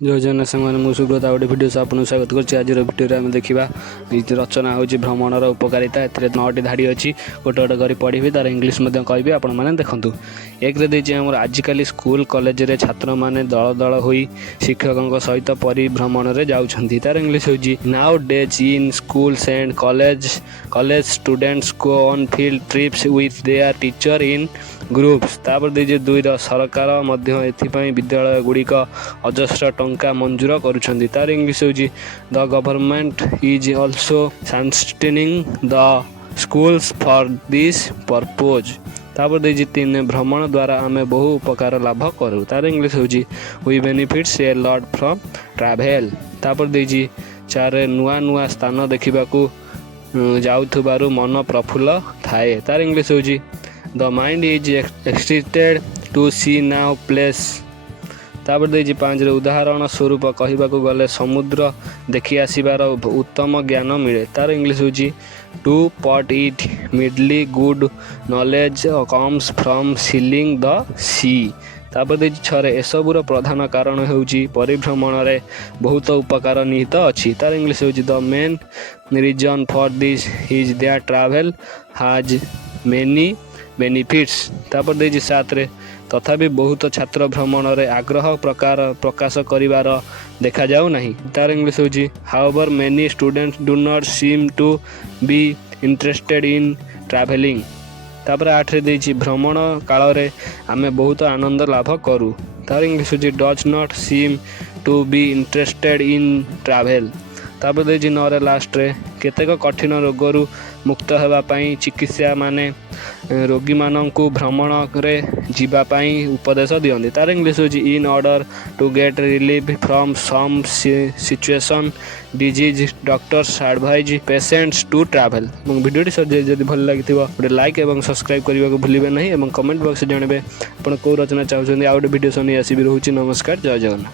जय जगन्नाथ सामने मुझे सुब्रत गोटे भिडियो आपको स्वागत करुँच। आज भिडियो आम देखा रचना हूँ भ्रमणर उपकारिता। ए 9टी धाड़ी अच्छी गोटे गोटे कर पढ़ी तार इंग्लीश कहि आपण मैंने देखूँ। एक आमर आजिकल स्कूल कॉलेज रे छात्र मैंने दल दल हो शिक्षकों सहित परिभ्रमण में जाऊँगी। तार इंग्लीश हूँ now days in schools and college students go on field trips with their teacher in groups. तापर दीजिए 2 सरकार विद्यालय गुड़िक अजस्र टंका मंजूर करुछंदी। तार इंग्लीश हूँ the government is also sustaining the schools for this purpose. तापर दीजिए 3 भ्रमण द्वारा आम बहु उपकार लाभ करूँ। तार इंग्लीश हूँ we benefits a lot from travel. तापर दीजिए 4 नुआ नुआ स्थान देखा जाउथबारु मन प्रफुल्ल थाए। तार इंग्लीश हूँ the mind is excited to see now place. तापर दीजिए 5 उदाहरण स्वरूप कहवाक गले समुद्र देखी आसबार उत्तम ज्ञान मिले। तार इंग्लीश हूँ to put it mildly good knowledge comes from ceiling the sea. तापर दीजिए 6 एसबूर प्रधान कारण होउची परिभ्रमण में बहुत उपकार निहित अच्छी। तार इंग्लीश हूँ the main reason for this is that travel has many benefits. तापर दीजिए 7 तथापि बहुत छात्र भ्रमण में आग्रह प्रकाश करिवार देखा जाऊ नहीं। तार इंग्लीश हूँ however many students do not seem to be interested in travelling. तापर 8 देछि भ्रमण काल रे आमे बहुत आनंद लाभ करूँ। तार इंग्लीश हूँ does not seem to be interested in travel. तापर देछि 9 लास्ट रे केतेक कठिन रोगरू मुक्त होगापाई चिकित्सा माने रोगी मानू भ्रमण में जीवाई उपदेश दियंती। तार इंग्लीश हूँ in order to get relief from some situation disease doctors advise patients to travel. भिडियोटी जब भल लगी गोटे लाइक और सब्सक्राइब करने को भूलें नहीं। कमेंट बॉक्स जानवे आप कौ रचना चाहते आउ गोटे भिडियो नहीं आसबि। रोचे नमस्कार, जय जगन्नाथ।